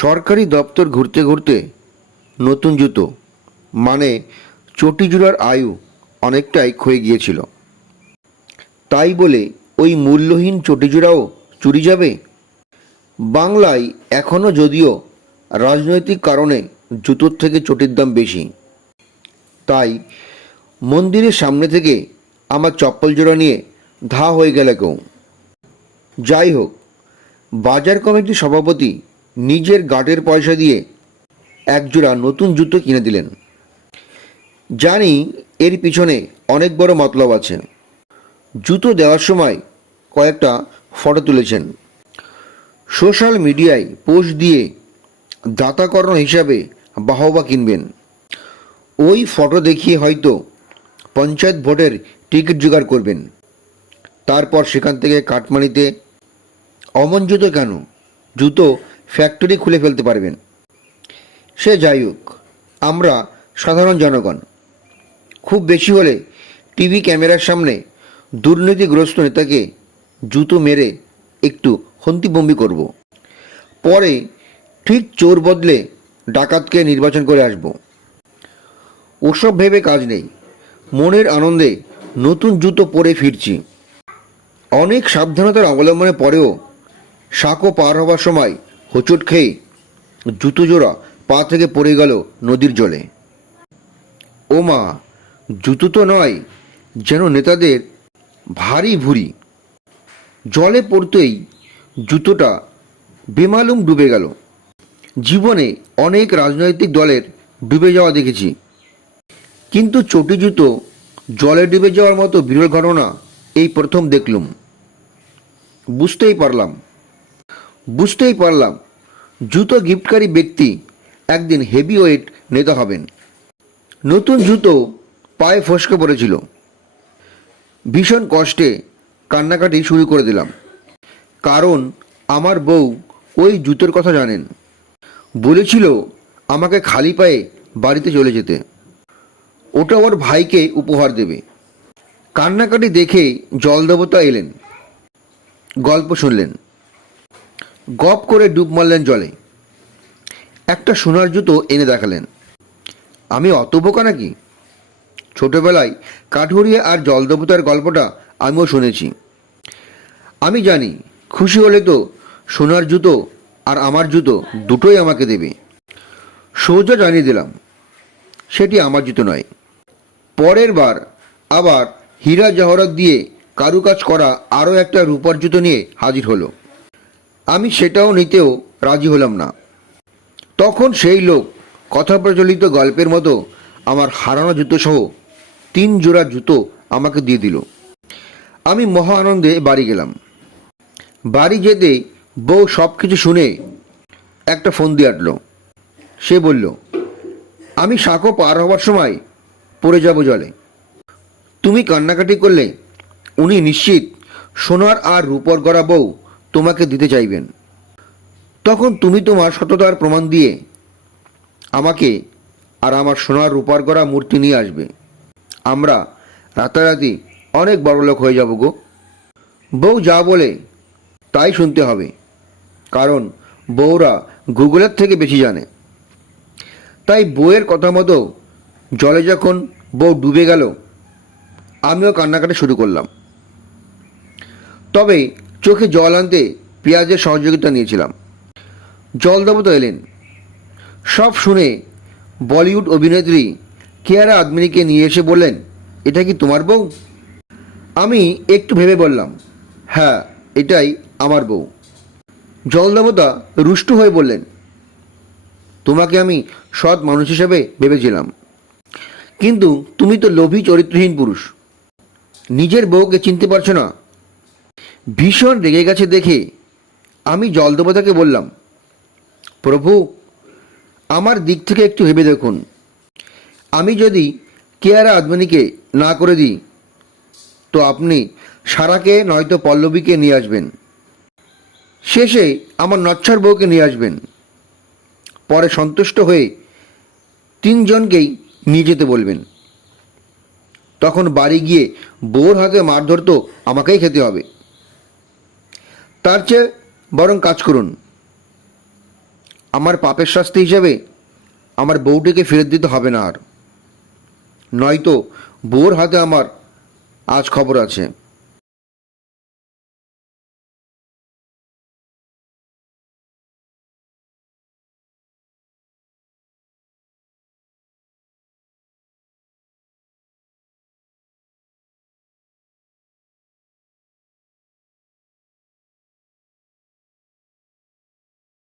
সরকারি দপ্তর ঘুরতে ঘুরতে নতুন জুতো মানে চটি জোড়ার আয়ু অনেকটাই ক্ষয়ে গিয়েছিল। তাই বলে ওই মূল্যহীন চটি জোড়াও চুরি যাবে? বাংলায় এখনও যদিও রাজনৈতিক কারণে জুতোর থেকে চটির দাম বেশি। তাই মন্দিরের সামনে থেকে আমার চপ্পল জোড়া নিয়ে ধা হয়ে গেলে কেউ। যাই হোক, বাজার কমিটির সভাপতি নিজের গার্ডের পয়সা দিয়ে একজোড়া নতুন জুতো কিনে দিলেন। জানি এর পিছনে অনেক বড় মতলব আছে। জুতো দেওয়ার সময় কয়েকটা ফটো তুলেছেন। সোশ্যাল মিডিয়ায় পোস্ট দিয়ে দাতাকরণ হিসাবে বাহবা কিনবেন। ওই ফটো দেখিয়ে হয়তো পঞ্চায়েত ভোটের টিকিট জোগাড় করবেন। তারপর সেখান থেকে কাটমানিতে, অমন জুতো কেন? জুতো ফ্যাক্টরি খুলে ফেলতে পারবেন। সে যাই হোক, আমরা সাধারণ জনগণ। খুব বেশি হলে টিভি ক্যামেরার সামনে দুর্নীতিগ্রস্ত নেতাকে জুতো মেরে একটু হন্তিবম্বি করব। পরে ঠিক চোর বদলে ডাকাতকে নির্বাচন করে আসব। ওসব ভেবে কাজ নেই। মনের আনন্দে নতুন জুতো পরে ফিরছি। অনেক সাবধানতার অবলম্বনে পরেও সাঁকো পার হবার সময় হোঁচট খেয়ে জুতো জোড়া পা থেকে পড়ে গেল নদীর জলে। ও মা জুতো তো নয়, যেন নেতাদের ভারী ভুরি জলে পড়তেই জুতোটা বেমালুম ডুবে গেল। জীবনে অনেক রাজনৈতিক দলের ডুবে যাওয়া দেখেছি। কিন্তু চটি জুতো জলে ডুবে যাওয়ার মতো বিরল ঘটনা এই প্রথম দেখলুম। বুঝতেই পারলাম বুঝতেই পারলাম, জুতো গিফটকারী ব্যক্তি একদিন হেভি ওয়েট নেতা হবেন। নতুন জুতো পায়ে ফসকে পড়েছিল। ভীষণ কষ্টে কান্নাকাটি শুরু করে দিলাম। কারণ আমার বউ ওই জুতোর কথা জানেন। বলেছিল আমাকে খালি পায়ে বাড়িতে চলে যেতে। ওটা ওর ভাইকে উপহার দেবে। কান্নাকাটি দেখে জলদেবতা এলেন। গল্প শুনলেন। গপ করে ডুব মারলেন জলে। একটা সোনার জুতো এনে দেখালেন। আমি অত বোকা নাকি? ছোটবেলায় কাঠুরিয়া আর জলদেবতার গল্পটা আমিও শুনেছি। আমি জানি, খুশি হলে তো সোনার জুতো আর আমার জুতো দুটোই আমাকে দেবে। সোজা জানিয়ে দিলাম, সেটি আমার জুতো নয়। পরের বার আবার হীরা জহরত দিয়ে কারুকাজ করা আরও একটা রূপার জুতো নিয়ে হাজির হলো। আমি সেটাও নিতেও রাজি হলাম না। তখন সেই লোক কথা প্রচলিত গল্পের মতো আমার হারানো জুতো সহ তিন জোড়া জুতো আমাকে দিয়ে দিল। আমি মহা আনন্দে বাড়ি গেলাম। বাড়ি যেতে বউ সব কিছু শুনে একটা ফোন দিয়ে আটলো। সে বলল, আমি সাঁকো পার হওয়ার সময় পড়ে যাব জলে। তুমি কান্নাকাটি করলে উনি নিশ্চিত সোনার আর রূপর গড়া বউ তোমাকে দিতে চাইবেন। তখন তুমি তোমার সততার প্রমাণ দিয়ে আমাকে আর আমার সোনার রূপার গড়া মূর্তি নিয়ে আসবে। আমরা রাতারাতি অনেক বড়লোক হয়ে যাব গো। বউ যা বলে তাই শুনতে হবে, কারণ বউরা গুগলের থেকে বেশি জানে। তাই বউয়ের কথা মতো জলে যখন বউ ডুবে গেল, আমিও কান্নাকাটি শুরু করলাম। তবে চোখে জল আনতে পেঁয়াজের সহযোগিতা নিয়েছিলাম। জলদেবতা এলেন। সব শুনে বলিউড অভিনেত্রী কেয়ারা আদমিনীকে নিয়ে এসে বললেন, এটা কি তোমার বউ? আমি একটু ভেবে বললাম হ্যাঁ এটাই আমার বউ। জলদেবতা রুষ্টু হয়ে বললেন, তোমাকে আমি সৎ মানুষ হিসেবে ভেবেছিলাম। কিন্তু তুমি তো লোভী চরিত্রহীন পুরুষ। নিজের বউকে চিনতে পারছ না ভীষণ রেগে গেছে দেখে। আমি জলদেবতাকে বললাম, প্রভু, আমার দিক থেকে একটু ভেবে দেখুন। আমি যদি কেয়ারা আদমানিকে না করে দিই, তো আপনি সারাকে নয়তো পল্লবীকে নিয়ে আসবেন। শেষে আমার নচ্ছর বউকে নিয়ে আসবেন। পরে সন্তুষ্ট হয়ে তিনজনকেই নিয়ে যেতে বলবেন। তখন বাড়ি গিয়ে বউর হাতে মারধর তো আমাকেই খেতে হবে। তার চেয়ে বরং কাজ করুন। আমার পাপের শাস্তি হিসেবে আমার বউটিকে ফেরত দিতে হবে না আর। নয়তো বউর হাতে আমার আজ খবর আছে।